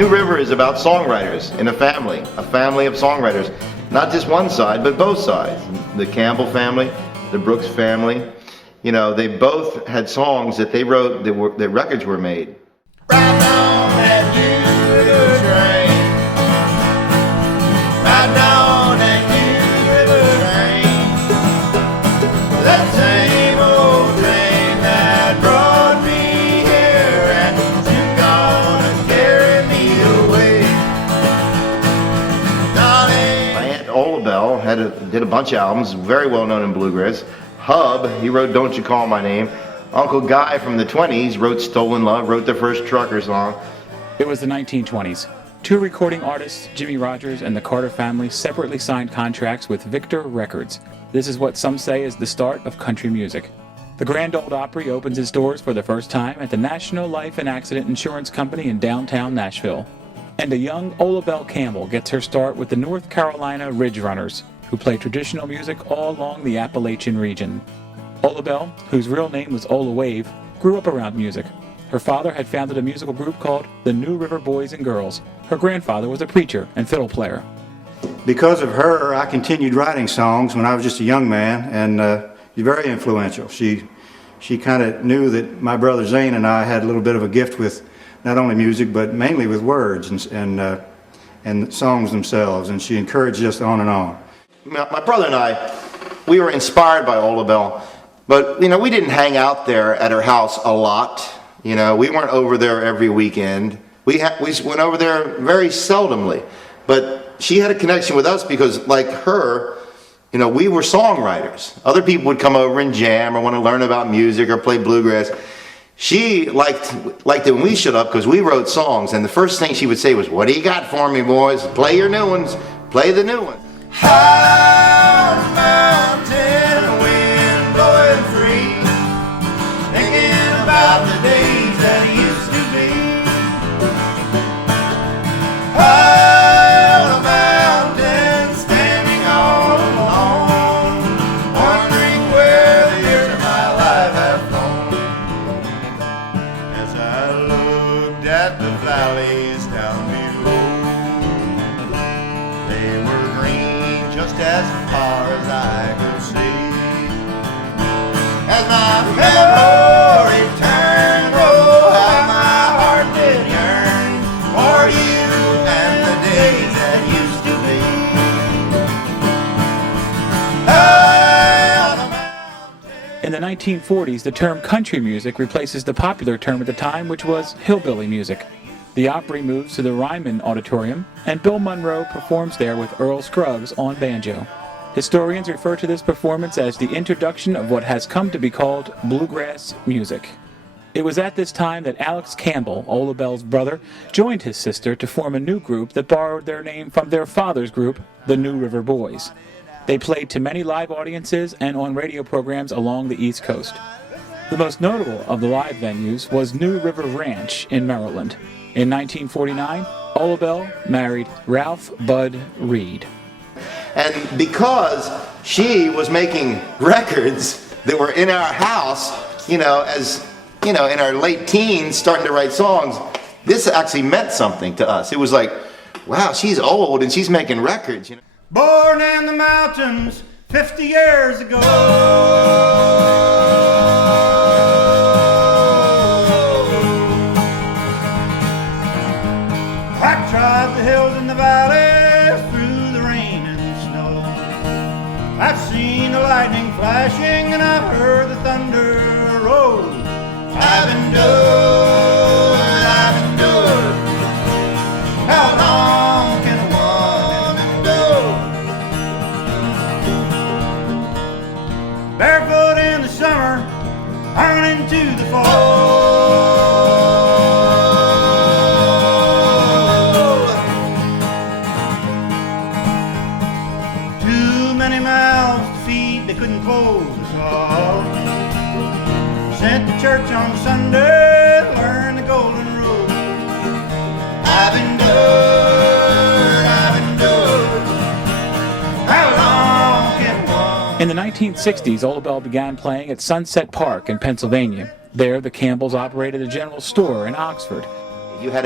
New River is about songwriters in a family of songwriters. Not just one side, but both sides. The Campbell family, the Brooks family. You know, they both had songs that they wrote that records were made. Ride on that New River train. Ride on that New River train. That same old train that brought me here and soon gonna carry me away. Darling. My Aunt Ola Bell did a bunch of albums, very well known in bluegrass. Hub, he wrote Don't You Call My Name. Uncle Guy from the 20s wrote Stolen Love, wrote the first trucker song. It was the 1920s. Two recording artists, Jimmie Rodgers and the Carter family, separately signed contracts with Victor Records. This is what some say is the start of country music. The Grand Ole Opry opens its doors for the first time at the National Life and Accident Insurance Company in downtown Nashville. And a young Ola Belle Campbell gets her start with the North Carolina Ridge Runners, who play traditional music all along the Appalachian region. Ola Belle, whose real name was Ola Wave, grew up around music. Her father had founded a musical group called the New River Boys and Girls. Her grandfather was a preacher and fiddle player. Because of her, I continued writing songs when I was just a young man, and she's very influential. She kind of knew that my brother Zane and I had a little bit of a gift with not only music, but mainly with words and songs themselves, and she encouraged us on and on. My brother and I, we were inspired by Ola Belle, but, you know, we didn't hang out there at her house a lot. You know, we weren't over there every weekend. We went over there very seldomly, but she had a connection with us because, like her, you know, we were songwriters. Other people would come over and jam or want to learn about music or play bluegrass. She liked it when we showed up because we wrote songs, and the first thing she would say was, "What do you got for me, boys? Play your new ones. Play the new ones." High on the mountain, wind blowing free, thinking about the days that used to be. High on the mountain, standing all alone, wondering where the years of my life have flown. As I looked at the valleys down below, they were green just as far as I could see. As my memory turned, oh, how my heart did yearn for you and the days that used to be. High on the mountain. In the 1940s, the term country music replaces the popular term at the time, which was hillbilly music. The Opry moves to the Ryman Auditorium, and Bill Monroe performs there with Earl Scruggs on banjo. Historians refer to this performance as the introduction of what has come to be called bluegrass music. It was at this time that Alex Campbell, Ola Belle's brother, joined his sister to form a new group that borrowed their name from their father's group, the New River Boys. They played to many live audiences and on radio programs along the East Coast. The most notable of the live venues was New River Ranch in Maryland. In 1949, Ola Belle married Ralph Bud Reed. And because she was making records that were in our house, you know, as, you know, in our late teens, starting to write songs, this actually meant something to us. It was like, wow, she's old and she's making records, you know. Born in the mountains 50 years ago. I trod the hills and the valleys through the rain and snow. I've seen the lightning flashing and I've heard the thunder roll. I've endured. How long can a woman endure? Barefoot in the summer, turning to the fall. Too many mouths to feed, they couldn't close us all. Sent to church on Sunday to learn the golden rule. I've endured. How long can one? In the 1960s, Ola Belle began playing at Sunset Park in Pennsylvania. There, the Campbells operated a general store in Oxford. You had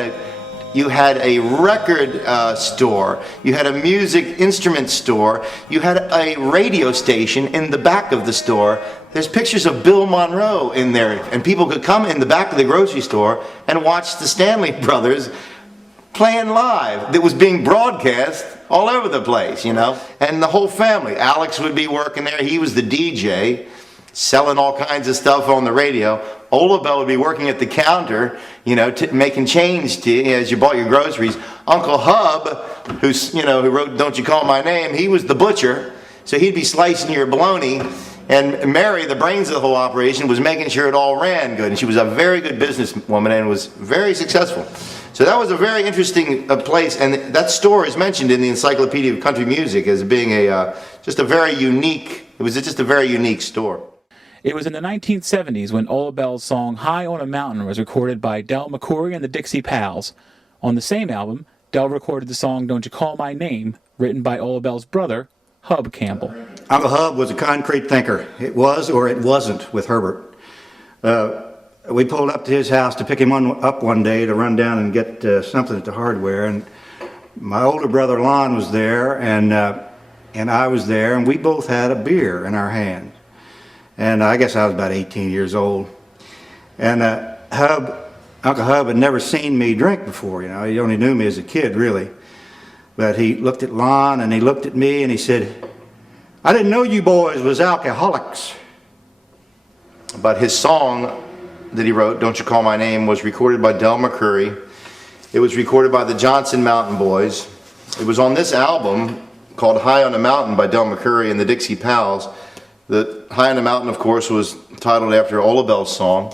you had a record store, you had a music instrument store, you had a radio station in the back of the store. There's pictures of Bill Monroe in there, and people could come in the back of the grocery store and watch the Stanley Brothers playing live that was being broadcast all over the place, you know. And the whole family, Alex would be working there, he was the DJ, selling all kinds of stuff on the radio. Ola Bell would be working at the counter, you know, making change to you as you bought your groceries. Uncle Hub, who wrote "Don't You Call My Name," he was the butcher, so he'd be slicing your bologna. And Mary, the brains of the whole operation, was making sure it all ran good. And she was a very good businesswoman and was very successful. So that was a very interesting place. And that store is mentioned in the Encyclopedia of Country Music as being it was just a very unique store. It was in the 1970s when Ola Bell's song High on a Mountain was recorded by Del McCoury and the Dixie Pals. On the same album, Del recorded the song Don't You Call My Name, written by Ola Bell's brother, Hub Campbell. Uncle Hub was a concrete thinker. It was or it wasn't with Herbert. We pulled up to his house to pick him up one day to run down and get something at the hardware, and my older brother Lon was there, and I was there, and we both had a beer in our hands. And I guess I was about 18 years old. And Uncle Hub had never seen me drink before, you know. He only knew me as a kid, really. But he looked at Lon and he looked at me and he said, "I didn't know you boys was alcoholics." But his song that he wrote, "Don't You Call My Name," was recorded by Del McCoury. It was recorded by the Johnson Mountain Boys. It was on this album called "High on a Mountain" by Del McCoury and the Dixie Pals. The "High on a Mountain," of course, was titled after Ola Bell's song.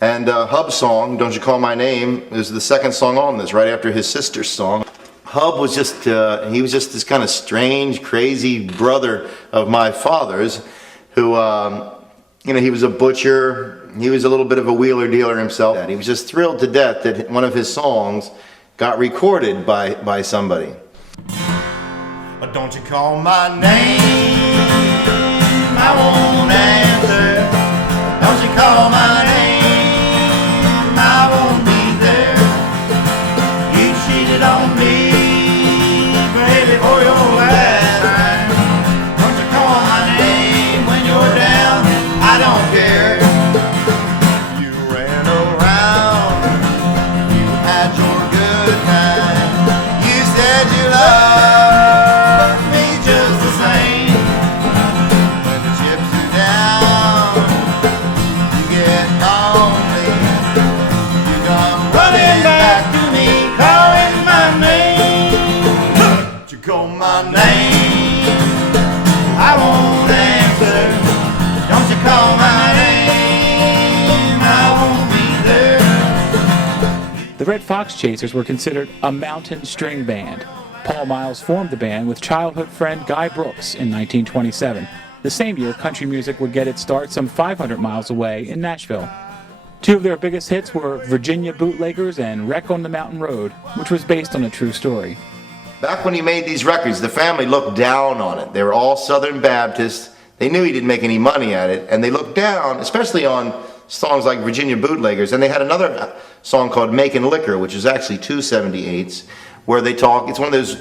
And Hub's song, "Don't You Call My Name," is the second song on this, right after his sister's song. Hub was just, he was just this kind of strange, crazy brother of my father's who, he was a butcher. He was a little bit of a wheeler dealer himself. He was just thrilled to death that one of his songs got recorded by somebody. But don't you call my name, I won't answer. Don't you call my name, I won't be there. You cheated on me, baby, for your life. Don't you call my name when you're down, I don't care. You ran around, you had your good time. You said you loved me just the same. When the chips are down, you get lonely. You come running back to me, calling my name. Don't you call my name, I won't answer. Don't you call my name, I won't be there. The Red Fox Chasers were considered a mountain string band. Paul Miles formed the band with childhood friend Guy Brooks in 1927. The same year, country music would get its start some 500 miles away in Nashville. Two of their biggest hits were Virginia Bootleggers and Wreck on the Mountain Road, which was based on a true story. Back when he made these records, the family looked down on it. They were all Southern Baptists. They knew he didn't make any money at it, and they looked down, especially on songs like Virginia Bootleggers. And they had another song called Makin' Liquor, which is actually 2/78, where they talk, it's one of those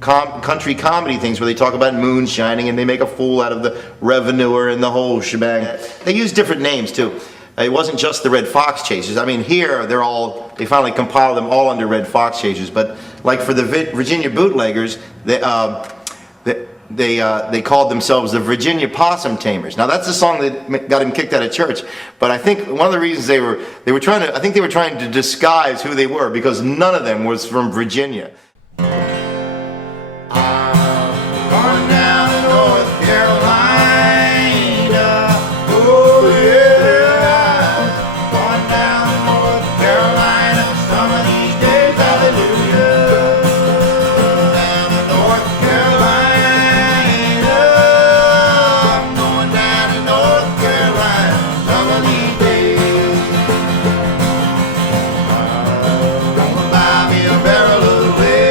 country comedy things where they talk about moonshining and they make a fool out of the revenuer and the whole shebang. They use different names too. It wasn't just the Red Fox Chasers. I mean, here they finally compiled them all under Red Fox Chasers. But like for the Virginia Bootleggers, they called themselves the Virginia Possum Tamers. Now that's the song that got him kicked out of church. But I think one of the reasons they were trying to disguise who they were, because none of them was from Virginia. Going down to North Carolina, oh yeah. Going down to North Carolina, some of these days, hallelujah. Down to North Carolina, I'm going down to North Carolina, some of these days. I'm gonna buy me a barrel of whiskey.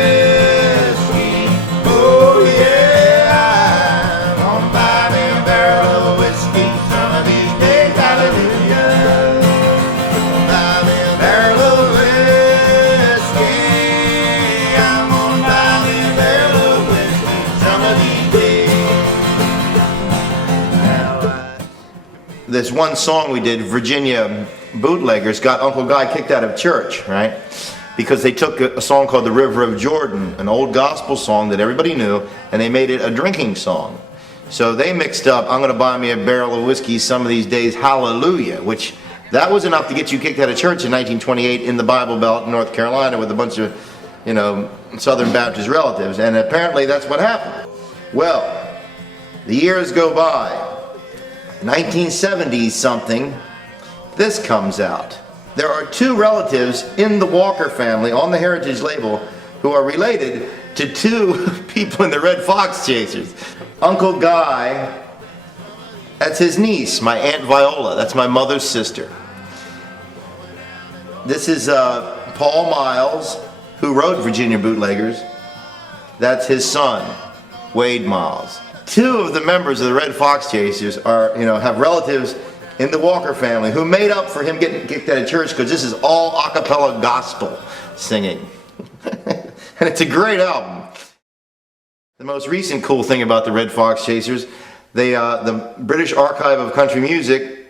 this one song we did, Virginia Bootleggers, got Uncle Guy kicked out of church, right? Because they took a song called The River of Jordan, an old gospel song that everybody knew, and they made it a drinking song. So they mixed up, I'm going to buy me a barrel of whiskey some of these days, hallelujah, which that was enough to get you kicked out of church in 1928 in the Bible Belt in North Carolina with a bunch of, Southern Baptist relatives. And apparently that's what happened. Well, the years go by. 1970 something, this comes out. There are two relatives in the Walker family on the Heritage label who are related to two people in the Red Fox Chasers. Uncle Guy, that's his niece, my Aunt Viola. That's my mother's sister. This is Paul Miles, who wrote Virginia Bootleggers. That's his son, Wade Miles. Two of the members of the Red Fox Chasers are, have relatives in the Walker family who made up for him getting kicked out of church, because this is all a cappella gospel singing. And it's a great album. The most recent cool thing about the Red Fox Chasers, the British Archive of Country Music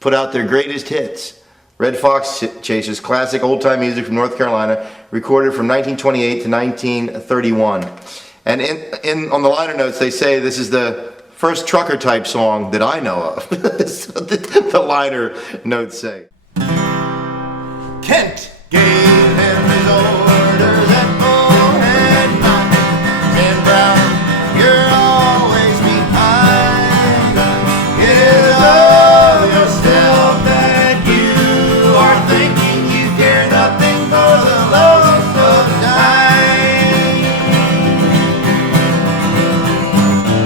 put out their greatest hits. Red Fox Chasers, classic old-time music from North Carolina, recorded from 1928 to 1931. And on the liner notes, they say this is the first trucker type song that I know of. So the liner notes say. Kent gave him his orders at home and night. Sam Brown, you're always behind. Get all yourself that you are thinking you care nothing for the love of dying.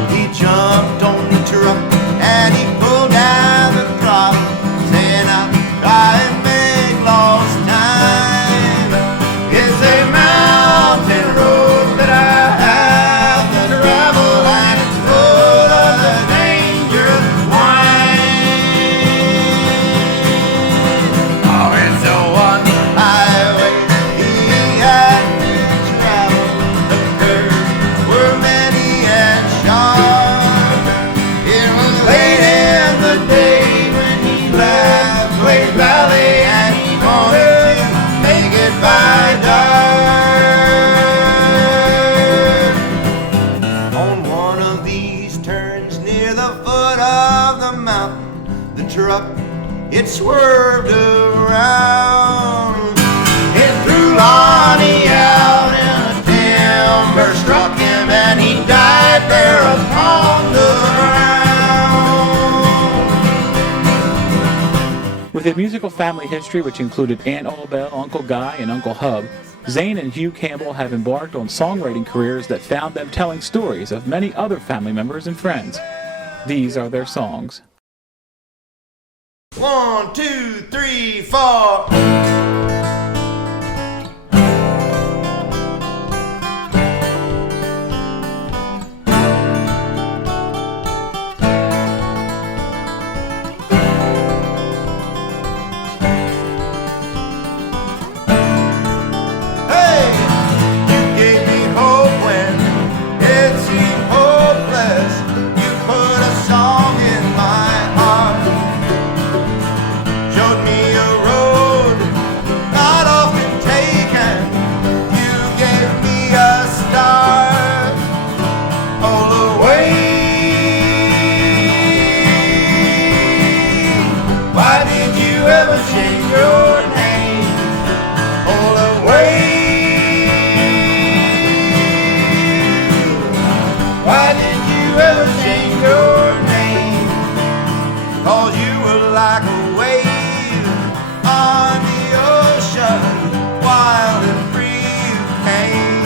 He jumped on the truck and he pulled down the prop, saying I'll try and make lost time. It's a mountain road that I have to travel, and it's full of the dangerous wine. Oh, it's the one highway he had to travel. The curves were many and sharp. It was late in the day when he left Glade Valley, and he wanted to make it by dark. On one of these turns near the foot of the mountain, the truck, it swerved around. It threw Lonnie out and a timber struck him, and he died there upon the ground. With a musical family history which included Aunt Olabelle, Uncle Guy, and Uncle Hub, Zane and Hugh Campbell have embarked on songwriting careers that found them telling stories of many other family members and friends. These are their songs. 1, 2, 3, 4. Hey, you gave me hope when it seemed hopeless. You put a song in my heart, showed me a road not often taken. You gave me a start all the way. Why did you ever change your name all the way? Why did you ever change your name? 'Cause you were like a wave on the ocean, wild and free you came.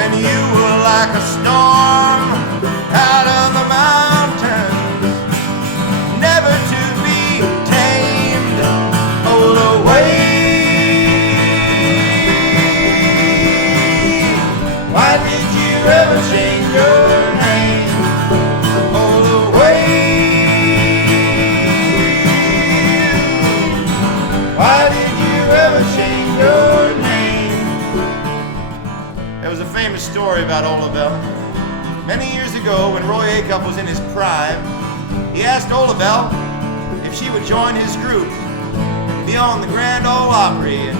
And you were like a storm out of the mountains, never to be tamed all the way. Why did you ever change your name all the way? Why did you ever change your name? There was a famous story about Olabelle. Many years ago, when Roy Acuff was in his prime, he asked Olabelle if she would join his group, be on the Grand Ole Opry and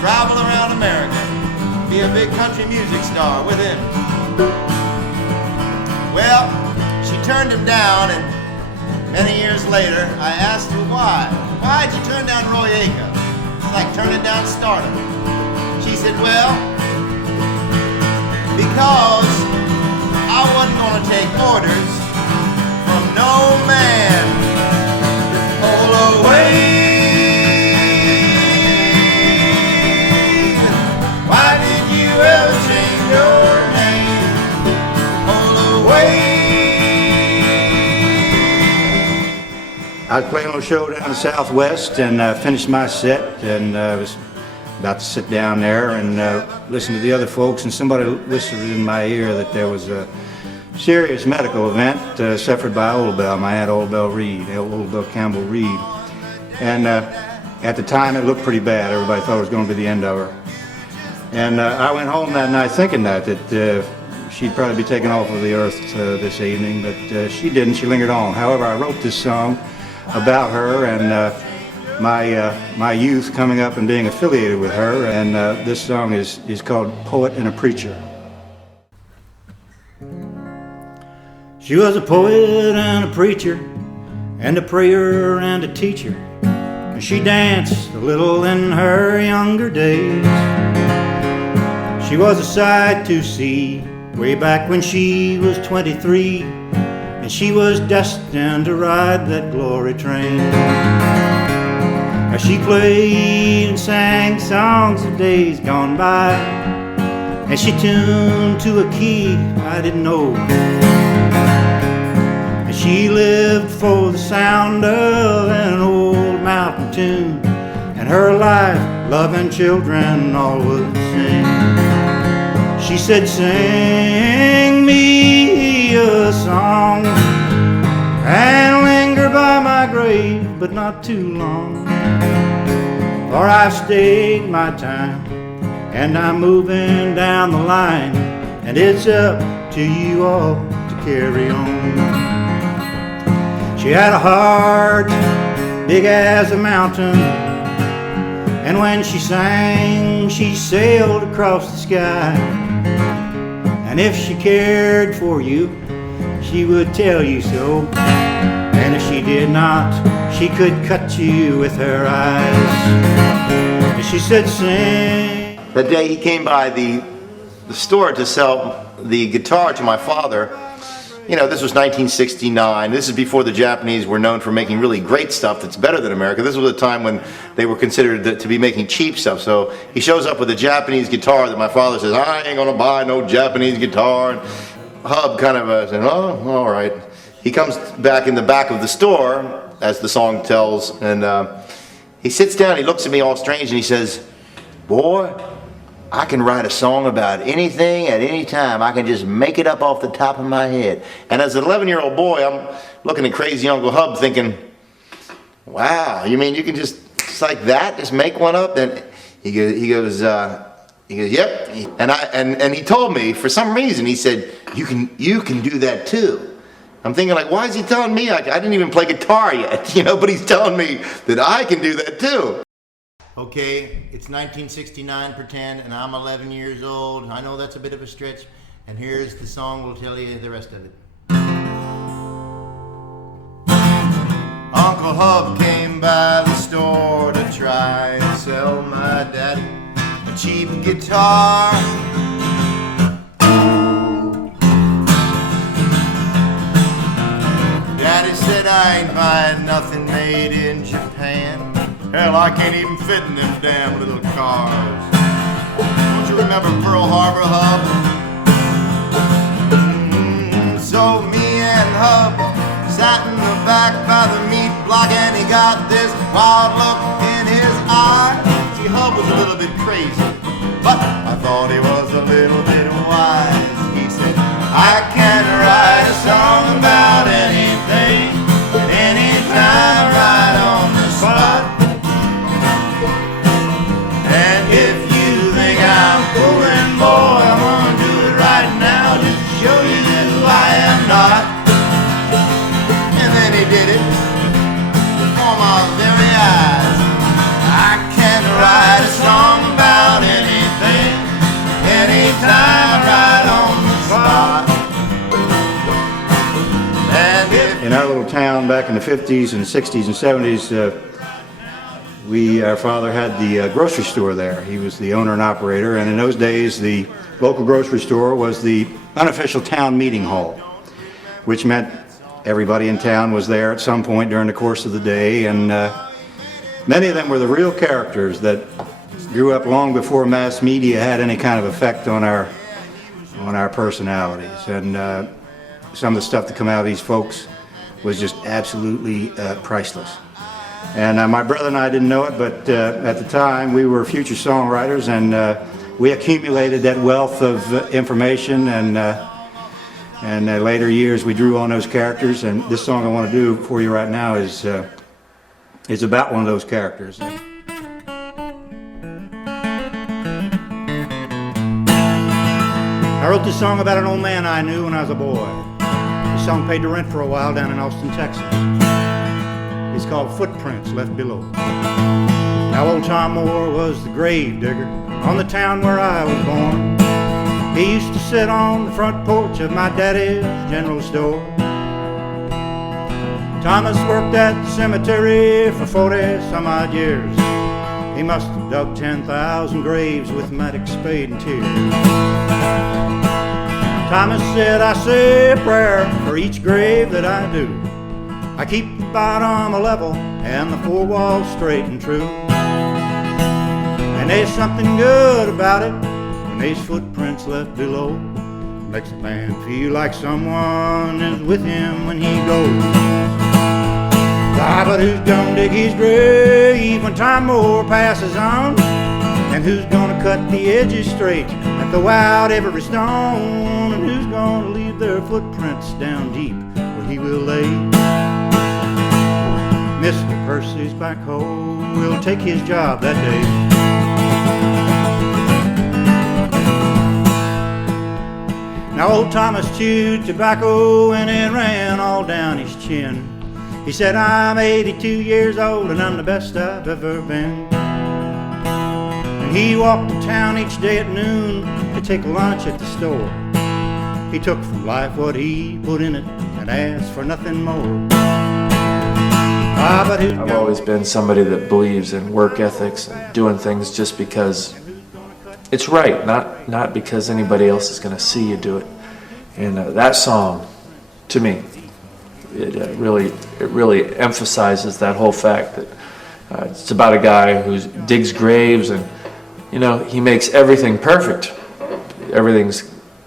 travel around America, be a big country music star with him. Well, she turned him down, and many years later, I asked her why. Why'd you turn down Roy Acuff? It's like turning down stardom. She said, well, because I wasn't gonna take orders from no man. Hold away. Why did you ever change your name? Hold away. I was playing a little show down in the Southwest and finished my set, and was about to sit down there and listen to the other folks, and somebody whispered in my ear that there was a serious medical event suffered by Olabelle, my aunt Olabelle Reed, Olabelle Campbell Reed. And at the time it looked pretty bad. Everybody thought it was going to be the end of her. And I went home that night thinking that she'd probably be taken off of the earth this evening, but she didn't. She lingered on. However, I wrote this song about her and my youth coming up and being affiliated with her, and this song is called Poet and a Preacher. She was a poet and a preacher, and a prayer and a teacher, and she danced a little in her younger days. She was a sight to see way back when she was 23, and she was destined to ride that glory train. As she played and sang songs of days gone by, and she tuned to a key I didn't know. And she lived for the sound of an old mountain tune, and her life, loving children all would sing. She said, sing me a song and linger by my grave, but not too long. For I've stayed my time, and I'm moving down the line, and it's up to you all to carry on. She had a heart big as a mountain, and when she sang, she sailed across the sky. And if she cared for you, she would tell you so. And if she did not, she could cut you with her eyes. And she said, sing. The day he came by the store to sell the guitar to my father, you know, this was 1969. This is before the Japanese were known for making really great stuff that's better than America. This was a time when they were considered to be making cheap stuff. So he shows up with a Japanese guitar that my father says, I ain't gonna buy no Japanese guitar. And Hub kind of said, oh, all right. He comes back in the back of the store, as the song tells, and he sits down, he looks at me all strange, and he says, boy, I can write a song about anything at any time. I can just make it up off the top of my head. And as an 11-year-old boy, I'm looking at crazy Uncle Hub thinking, wow, you mean you can just like that, just make one up? And he goes, yep. And he told me, for some reason, he said, you can do that too. I'm thinking, like, why is he telling me? I didn't even play guitar yet, you know, but he's telling me that I can do that too. Okay, it's 1969, pretend, and I'm 11 years old. I know that's a bit of a stretch, and here's the song. We'll tell you the rest of it. Uncle Hub came by the store to try and sell my daddy a cheap guitar. Daddy said I ain't buying nothing made in Japan. Hell, I can't even fit in them damn little cars. Don't you remember Pearl Harbor, Hub? So me and Hub sat in the back by the meat block, and he got this wild look in his eye. See, Hub was a little bit crazy, but I thought he was a little bit wise. He said, I can write a song about anything, anytime, right on the spot. And if you think I'm fooling, boy, I'm gonna do it right now, just to show you that I am not. And then he back in the 50s and 60s and 70s, our father had the grocery store there. He was the owner and operator, and in those days the local grocery store was the unofficial town meeting hall, which meant everybody in town was there at some point during the course of the day, and many of them were the real characters that grew up long before mass media had any kind of effect on our personalities. And some of the stuff that come out of these folks was just absolutely priceless. And my brother and I didn't know it, but at the time we were future songwriters, and we accumulated that wealth of information, and later years we drew on those characters. And this song I want to do for you right now is about one of those characters. I wrote this song about an old man I knew when I was a boy. The song paid the rent for a while down in Austin, Texas. It's called Footprints Left Below. Now old Tom Moore was the grave digger on the town where I was born. He used to sit on the front porch of my daddy's general store. Thomas worked at the cemetery for 40 some odd years. He must have dug 10,000 graves with mattock, spade, and tears. Thomas said, I say a prayer for each grave that I do. I keep the bottom level and the four walls straight and true. And there's something good about it when there's footprints left below. Makes a man feel like someone is with him when he goes. Ah, but who's gonna dig his grave when Tom Moore passes on? And who's gonna cut the edges straight and throw out every stone? And who's gonna leave their footprints down deep where he will lay? Mr. Percy's backhoe will take his job that day. Now old Thomas chewed tobacco and it ran all down his chin. He said, I'm 82 years old and I'm the best I've ever been. And he walked to town each day at noon to take lunch at the store. He took from life what he put in it and asked for nothing more. I've always been somebody that believes in work ethics and doing things just because it's right, not because anybody else is going to see you do it. And that song, to me, it really emphasizes that whole fact that it's about a guy who digs graves, and he makes everything perfect. Everything's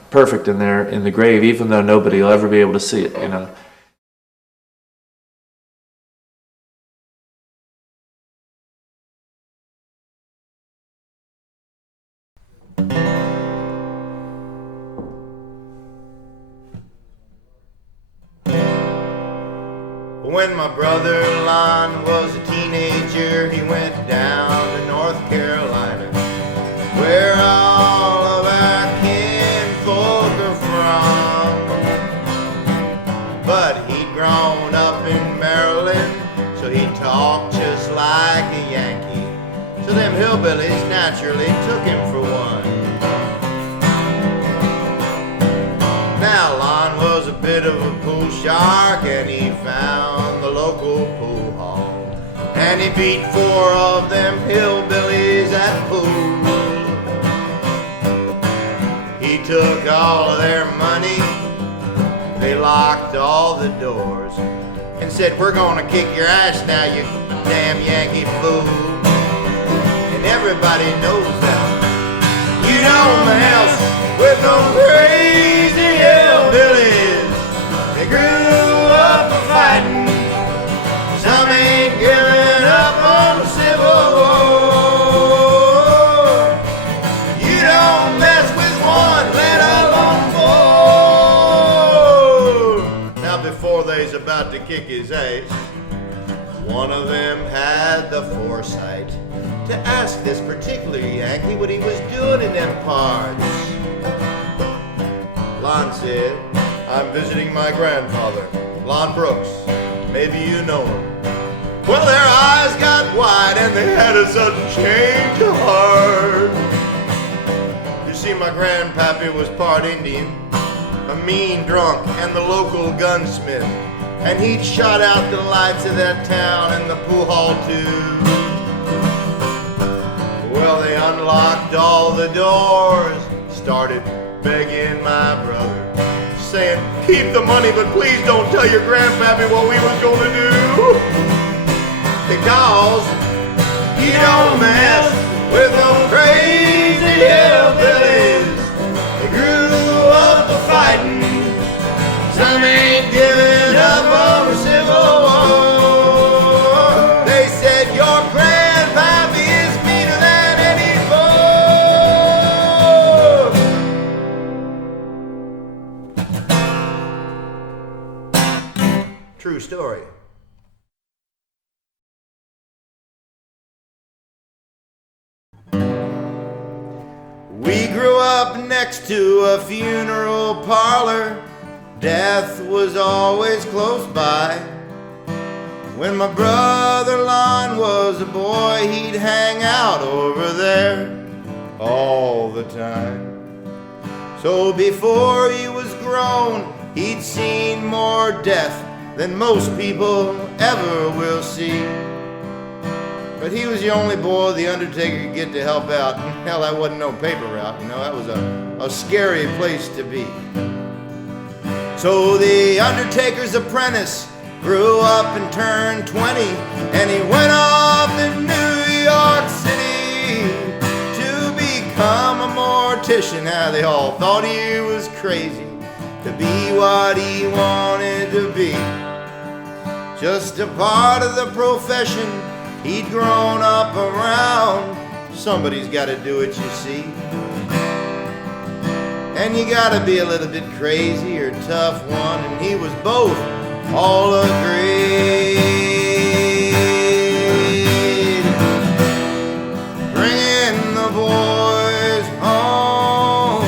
perfect in there in the grave, even though nobody will ever be able to see it. When my brother Lon was a teenager, he went down to North Carolina, where all of our kinfolk are from. But he'd grown up in Maryland, so he talked just like a Yankee. So them hillbillies naturally took him for one. Now Lon was a bit of a pool shark, and he found the local pool hall, and he beat 4 of them hillbillies at pool. He took all of their money, they locked all the doors, and said, we're gonna kick your ass now, you damn Yankee fool. And everybody knows that you don't mess with no crazy hillbillies. They grew up fighting. Some ain't giving up on the Civil War. You don't mess with one, let alone 4. Now before they's about to kick his ass, one of them had the foresight to ask this particular Yankee what he was doing in them parts. Lon said, I'm visiting my grandfather, Lon Brooks. Maybe you know him. Well, their eyes got wide and they had a sudden change of heart. You see, my grandpappy was part Indian, a mean drunk, and the local gunsmith. and he'd shot out the lights of that town and the pool hall too. Well, they unlocked all the doors, started begging my brother, saying, keep the money, but please don't tell your grandpappy what we was gonna do. Because you don't mess with them crazy hillbillies. They grew up fighting. Some ain't giving up on the Civil War. They said your grandpappy is meaner than any foe. True story. We grew up next to a funeral parlor. Death was always close by. When my brother Lon was a boy, he'd hang out over there all the time. So before he was grown, he'd seen more death than most people ever will see. But he was the only boy the undertaker could get to help out. Hell, that wasn't no paper route, you know, that was a scary place to be. So the undertaker's apprentice grew up and turned 20, and he went off to New York City to become a mortician. Now they all thought he was crazy to be what he wanted to be. Just a part of the profession he'd grown up around. Somebody's got to do it, you see. And you gotta be a little bit crazy or tough one, and he was both, all agreed. Bringing the boys home,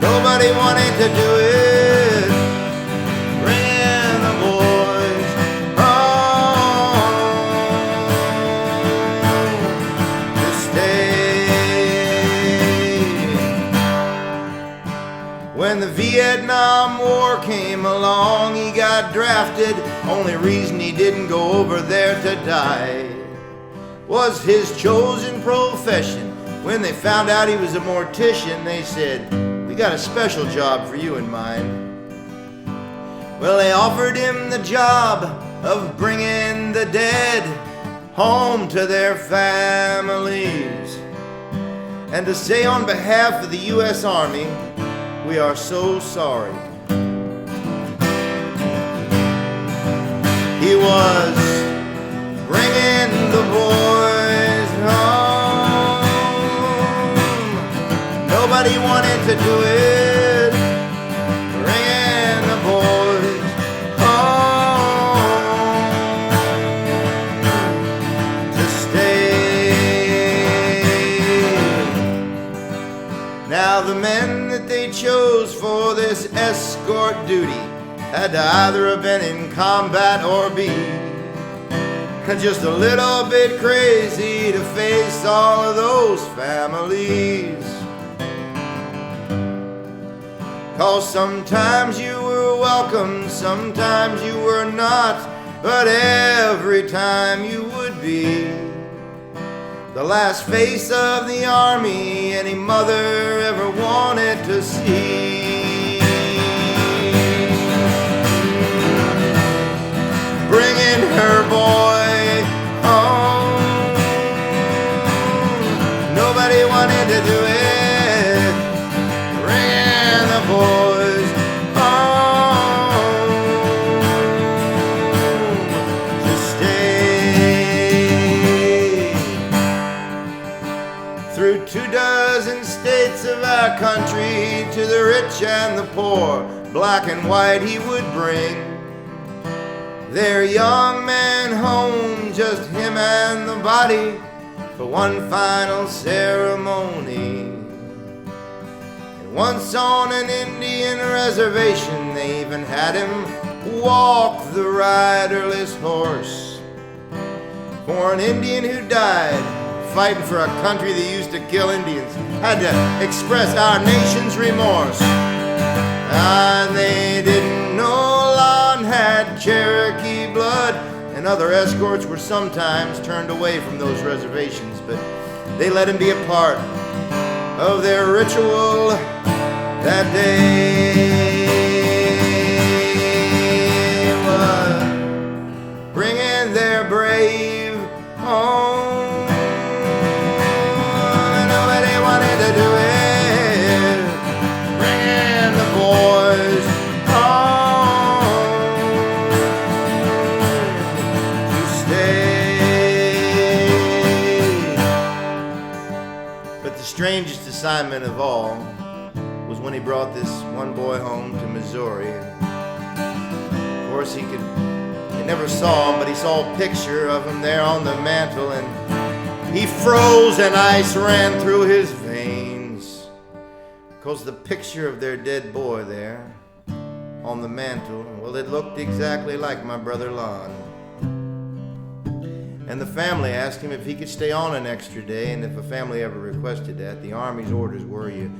nobody wanted to do it. Bringing the boys home to stay. When the Vietnam War came along, he got drafted. Only reason he didn't go over there to die was his chosen profession. When they found out he was a mortician, they said, we got a special job for you in mind. Well, they offered him the job of bringing the dead home to their families, and to say on behalf of the U.S. Army, we are so sorry. He was bringing the boys home. Nobody wanted to do it. Bringing the boys home to stay. Now the men that they chose for this escort duty had to either have been in combat or be just a little bit crazy to face all of those families. 'Cause sometimes you were welcome, sometimes you were not, but every time you would be the last face of the army any mother ever wanted to see. Bringing her boy home, nobody wanted to do it. Bringing the boys home to stay. Through 24 states of our country, to the rich and the poor, black and white he would bring their young man home, just him and the body, for one final ceremony. And once on an Indian reservation, they even had him walk the riderless horse. For an Indian who died fighting for a country that used to kill Indians had to express our nation's remorse. And they didn't know had Cherokee blood, and other escorts were sometimes turned away from those reservations, but they let him be a part of their ritual that day. Was bringing their brave home. Nobody wanted to do it. Bringing the boys home to stay. But the strangest assignment of all was when he brought this one boy home to Missouri. Of course, he never saw him, but he saw a picture of him there on the mantle, and he froze and ice ran through his veins. 'Cause the picture of their dead boy there on the mantle, well, it looked exactly like my brother Lon. And the family asked him if he could stay on an extra day, and if a family ever requested that, the Army's orders were you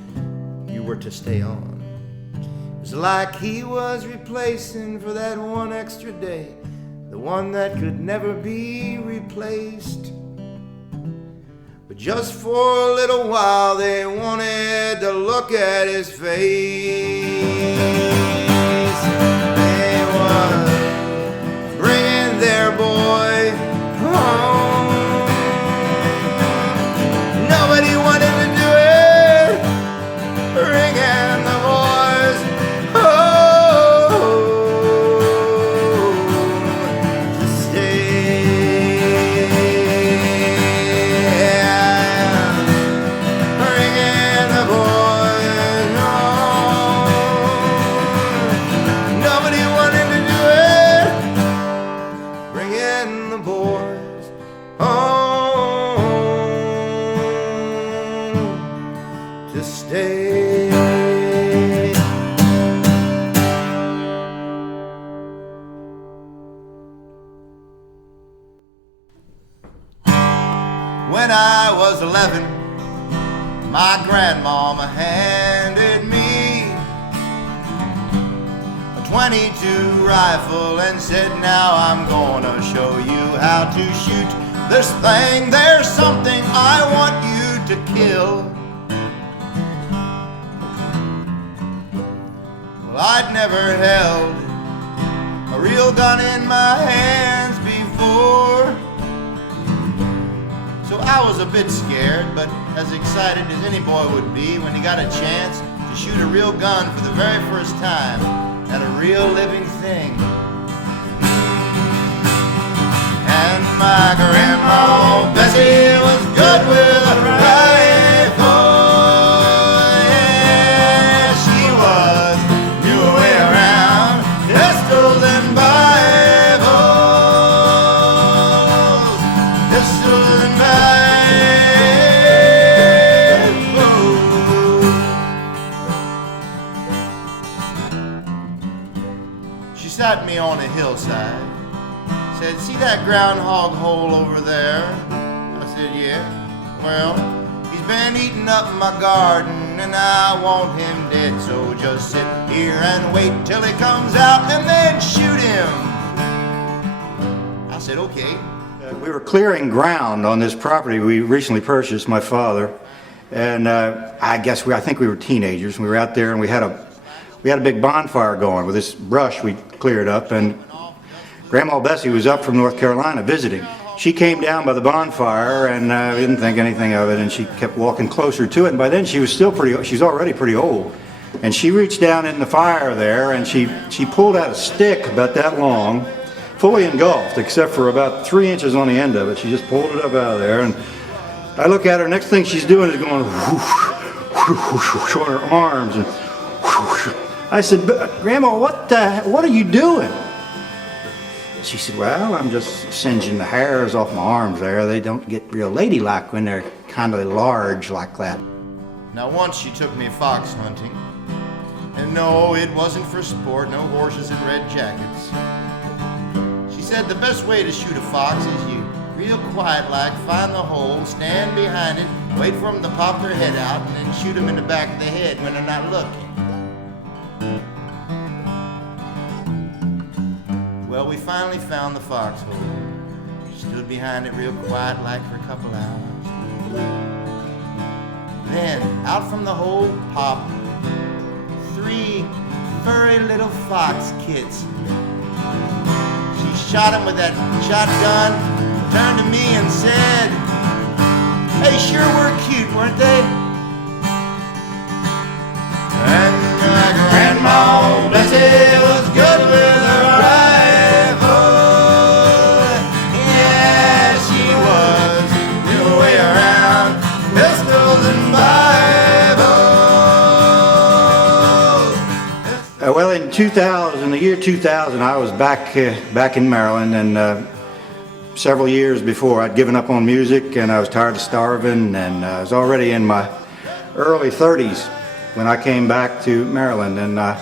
were to stay on. It was like he was replacing for that one extra day, the one that could never be replaced. But just for a little while they wanted to look at his face. They were bringing their boy home. Nobody wanted to do it. Bringing the boys home to stay. Bringing the boys home. Nobody wanted to do it. Bringing the boys home to stay. When I was 11, my grandmama handed me a .22 rifle and said, now I'm gonna show you how to shoot this thing. There's something I want you to kill. Well, I'd never held a real gun in my hands before, so I was a bit scared, but as excited as any boy would be when he got a chance to shoot a real gun for the very first time at a real living thing. And my grandma Bessie was good with a rifle. Yeah, she was, knew her way around pistols and Bibles. Pistols and Bibles. She sat me on a hillside. Said, see that groundhog hole over there? I said, yeah. Well, he's been eating up my garden and I want him dead, so just sit here and wait till he comes out and then shoot him. I said, okay. We were clearing ground on this property we recently purchased, my father, and I think we were teenagers. We were out there and we had a big bonfire going with this brush we cleared up, and Grandma Bessie was up from North Carolina visiting. She came down by the bonfire and didn't think anything of it, and she kept walking closer to it, and by then she was already pretty old. And she reached down in the fire there and she pulled out a stick about that long, fully engulfed except for about 3 inches on the end of it. She just pulled it up out of there, and I look at her, next thing she's doing is going whoosh, whoosh, whoosh, on her arms, and whoosh. I said, Grandma, what are you doing? She said, well, I'm just singeing the hairs off my arms there. They don't get real ladylike when they're kind of large like that. Now once she took me fox hunting, and no, it wasn't for sport, no horses in red jackets. She said the best way to shoot a fox is you real quiet like find the hole, stand behind it, wait for them to pop their head out, and then shoot them in the back of the head when they're not looking. Well, we finally found the foxhole. Stood behind it real quiet like for a couple hours. Then, out from the hole popped 3 furry little fox kits. She shot him with that shotgun, turned to me and said, "They sure were cute, weren't they?" And my grandma, Bessie, was good with her rifle. Yeah, she was the way around pistols and Bibles. Well, in 2000, the year 2000, I was back in Maryland, and several years before, I'd given up on music, and I was tired of starving, and I was already in my early 30s when I came back to Maryland, and I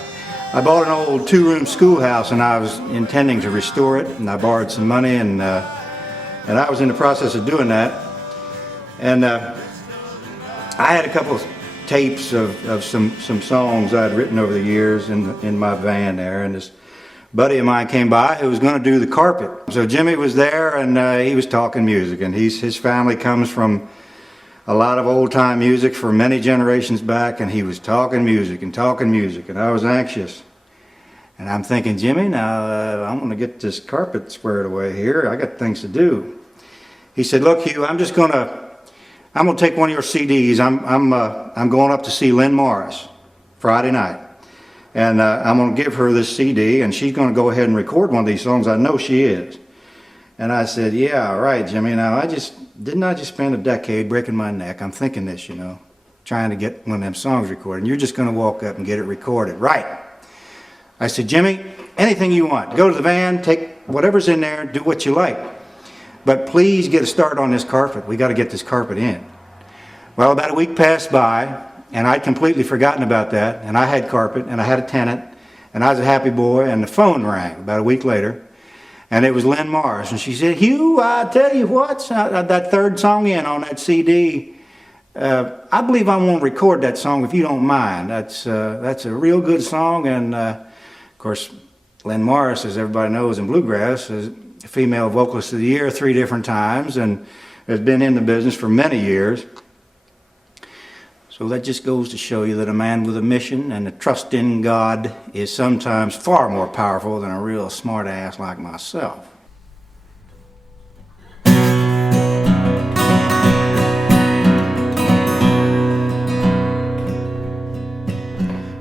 bought an old 2-room schoolhouse, and I was intending to restore it, and I borrowed some money, and I was in the process of doing that, and I had a couple of tapes of some songs I'd written over the years in my van there, and this buddy of mine came by who was going to do the carpet. So Jimmy was there, and he was talking music, and his family comes from a lot of old-time music for many generations back, and he was talking music, and I was anxious. And I'm thinking, Jimmy, now I'm going to get this carpet squared away here. I got things to do. He said, "Look, Hugh, I'm going to take one of your CDs. I'm going up to see Lynn Morris Friday night, and I'm going to give her this CD, and she's going to go ahead and record one of these songs. I know she is." And I said, "Yeah, right, Jimmy. Now, didn't I just spend a decade breaking my neck? I'm thinking this, trying to get one of them songs recorded. And you're just going to walk up and get it recorded, right?" I said, "Jimmy, anything you want. Go to the van, take whatever's in there, do what you like. But please get a start on this carpet. We got to get this carpet in." Well, about a week passed by, and I'd completely forgotten about that. And I had carpet, and I had a tenant, and I was a happy boy. And the phone rang about a week later. And it was Lynn Morris, and she said, "Hugh, I tell you what, that third song in on that CD, I believe I want to record that song if you don't mind. That's a real good song." And of course, Lynn Morris, as everybody knows in bluegrass, is Female Vocalist of the Year 3 different times, and has been in the business for many years. So that just goes to show you that a man with a mission and a trust in God is sometimes far more powerful than a real smart ass like myself.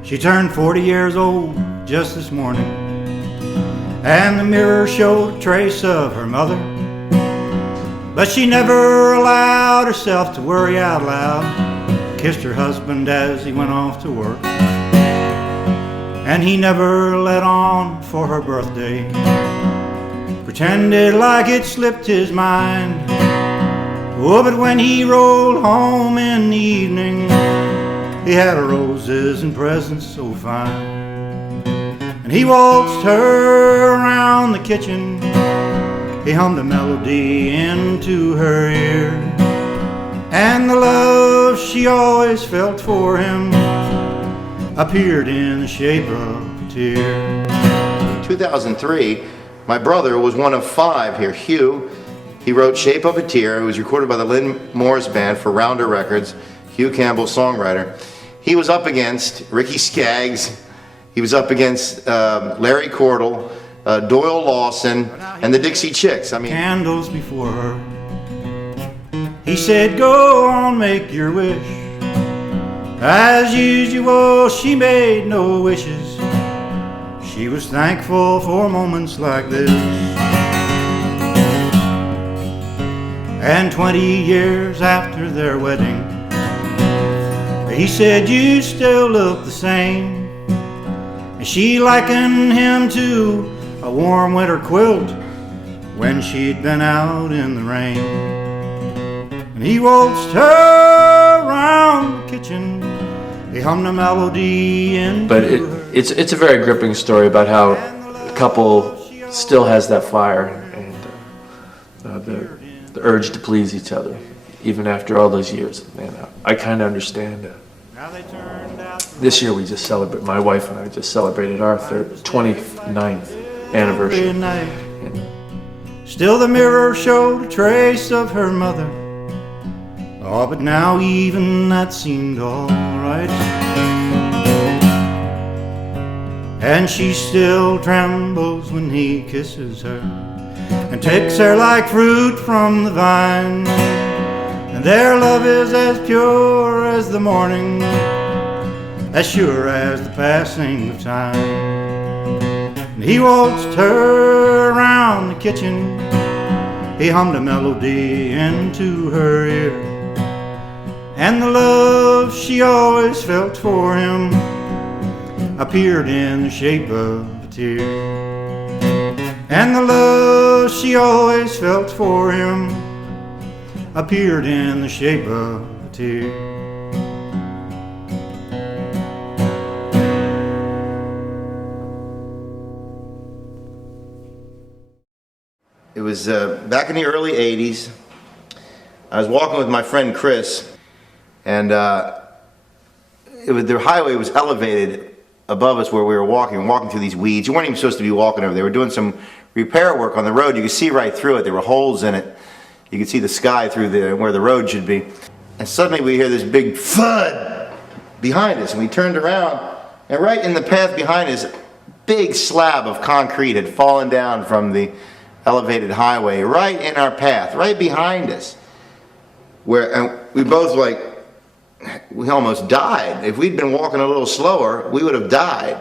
She turned 40 years old just this morning, and the mirror showed a trace of her mother. But she never allowed herself to worry out loud. Kissed her husband as he went off to work, and he never let on for her birthday. Pretended like it slipped his mind. Oh, but when he rolled home in the evening, he had her roses and presents so fine. And he waltzed her around the kitchen. He hummed a melody into her ear, and the love she always felt for him appeared in the shape of a tear. In 2003, my brother was one of 5 here. Hugh, he wrote "Shape of a Tear." It was recorded by the Lynn Morris Band for Rounder Records. Hugh Campbell, songwriter. He was up against Ricky Skaggs. He was up against Larry Cordell, Doyle Lawson, and the Dixie Chicks. Candles before her. He said, "Go on, make your wish." As usual, she made no wishes. She was thankful for moments like this. And 20 years after their wedding, he said, "You still look the same." And she likened him to a warm winter quilt when she'd been out in the rain. And he waltzed her around the kitchen. He hummed a melody in. But it's a very gripping story about how a couple still has that fire and the urge to please each other, even after all those years. Man, I kind of understand. This year we just celebrate. My wife and I just celebrated our 29th anniversary. night. Still the mirror showed a trace of her mother. Oh, but now even that seemed alright. And she still trembles when he kisses her and takes her like fruit from the vine. And their love is as pure as the morning, as sure as the passing of time. And he waltzed her around the kitchen, he hummed a melody into her ear, and the love she always felt for him appeared in the shape of a tear. And the love she always felt for him appeared in the shape of a tear. It was back in the early 80s. I was walking with my friend Chris, and the highway was elevated above us where we were walking through these weeds. You weren't even supposed to be walking over there. They were doing some repair work on the road. You could see right through it. There were holes in it. You could see the sky through there where the road should be. And suddenly we hear this big thud behind us, and we turned around, and right in the path behind us, big slab of concrete had fallen down from the elevated highway right in our path, right behind us. And we both we almost died. If we'd been walking a little slower, we would have died.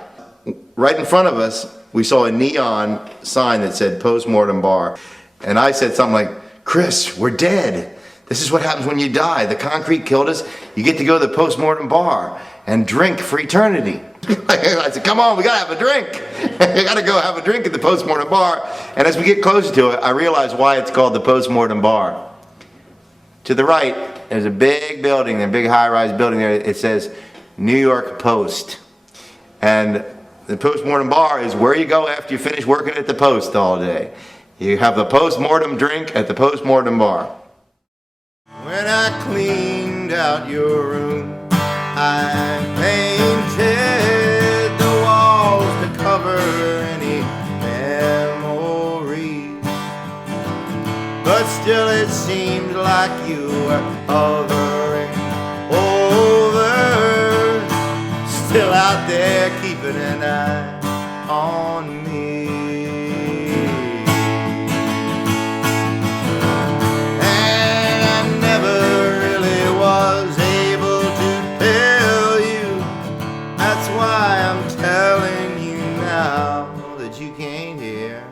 Right in front of us, we saw a neon sign that said Postmortem Bar. And I said something like, "Chris, we're dead. This is what happens when you die. The concrete killed us. You get to go to the Postmortem Bar and drink for eternity." I said, "Come on, we gotta have a drink. We gotta go have a drink at the Postmortem Bar." And as we get closer to it, I realize why it's called the Postmortem Bar. To the right, there's a big building, a big high-rise building there. It says New York Post. And the Postmortem Bar is where you go after you finish working at the Post all day. You have the postmortem drink at the Postmortem Bar. When I cleaned out your room, I painted the walls to cover any memories. But still it seemed like you were hovering over, still out there keeping an eye on me. And I never really was able to tell you. That's why I'm telling you now that you can't hear.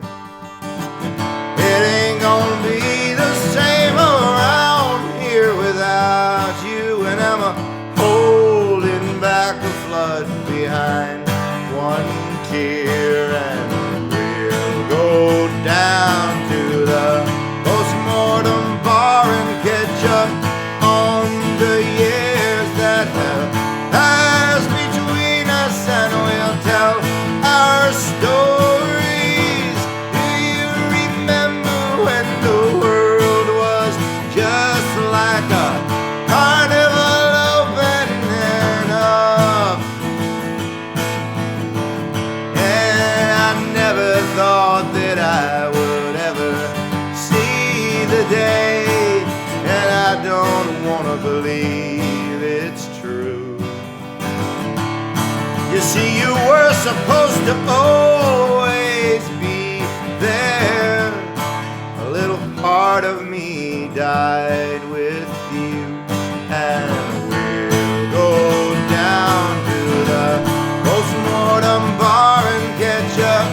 It ain't gonna be the same around here without you. And I'm holding back the flood behind one tear. And we'll go down to the Postmortem Bar and catch up on the years that have passed between us, and we'll tell our stories. Do you remember when the world was just like a carnival opening up? And I never thought that I would ever see the day, and I don't wanna believe it's true. You see, you were supposed to always be there. A little part of me died with you. And we'll go down to the Postmortem Bar and catch up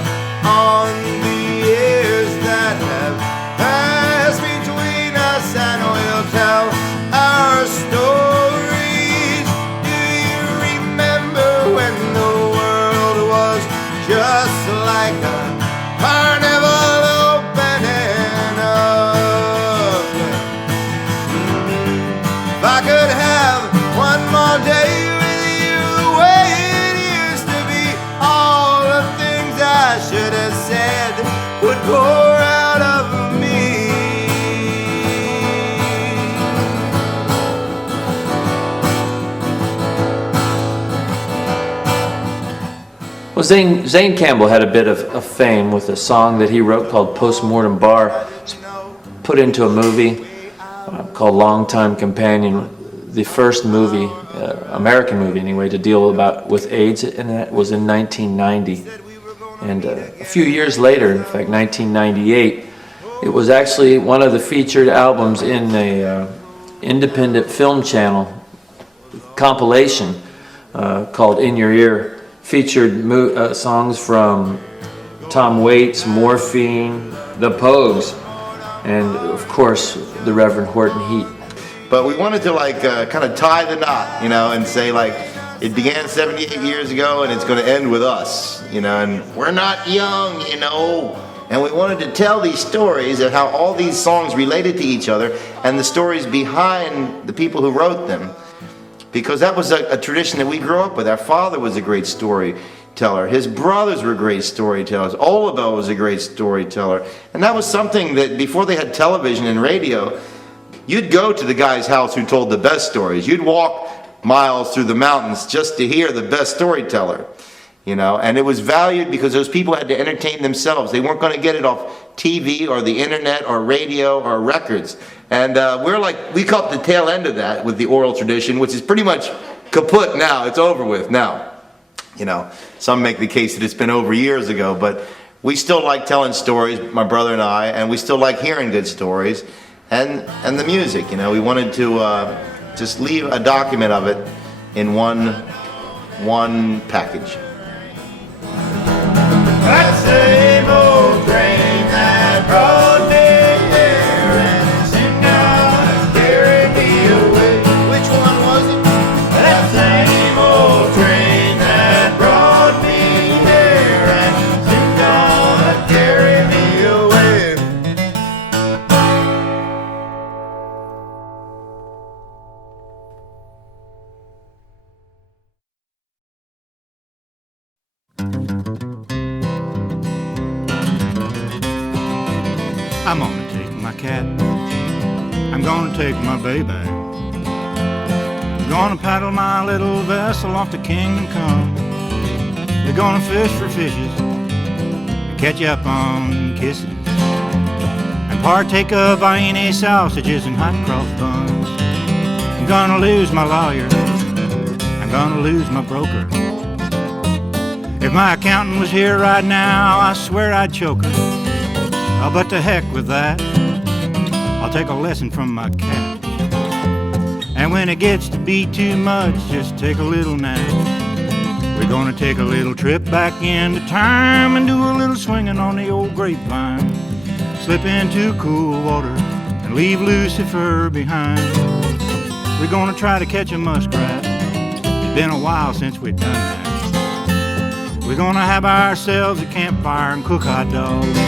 on the years that have passed between us, and we'll tell our stories. Do you remember when the world was just like a carnival opening up? If I could have one more day with you the way it used to be, all the things I should have said would pour out of me. Well, Well, Zane Campbell had a bit of fame with a song that he wrote called Postmortem Bar. It's put into a movie called Longtime Companion, the first movie, American movie anyway, to deal with AIDS, and that was in 1990. And a few years later, in fact 1998, it was actually one of the featured albums in a independent film channel compilation called In Your Ear. Featured songs from Tom Waits, Morphine, The Pogues, and of course the Reverend Horton Heat. But we wanted to kind of tie the knot, and say it began 78 years ago and it's going to end with us, and we're not young, and we wanted to tell these stories of how all these songs related to each other and the stories behind the people who wrote them. Because that was a tradition that we grew up with. Our father was a great storyteller. His brothers were great storytellers. Olabelle was a great storyteller. And that was something that before they had television and radio, you'd go to the guy's house who told the best stories. You'd walk miles through the mountains just to hear the best storyteller. And it was valued because those people had to entertain themselves. They weren't going to get it off TV or the internet or radio or records. And we caught the tail end of that with the oral tradition, which is pretty much kaput now. It's over with now. Some make the case that it's been over years ago, but we still like telling stories, my brother and I, and we still like hearing good stories and the music. We wanted to just leave a document of it in one package. That same old train that brought me here and sent down and carried me away. Which one was it? That same old train that brought me here and sent down and carried me away. I'm gonna take my cat, I'm gonna take my baby, I'm gonna paddle my little vessel off to Kingdom Come. We're gonna fish for fishes and catch up on kisses and partake of Vienna sausages and hot cross buns. I'm gonna lose my lawyer, I'm gonna lose my broker. If my accountant was here right now, I swear I'd choke her. Oh, but to heck with that, I'll take a lesson from my cat. And when it gets to be too much, just take a little nap. We're gonna take a little trip back into time and do a little swinging on the old grapevine. Slip into cool water and leave Lucifer behind. We're gonna try to catch a muskrat. It's been a while since we've done that. We're gonna have ourselves a campfire and cook hot dogs.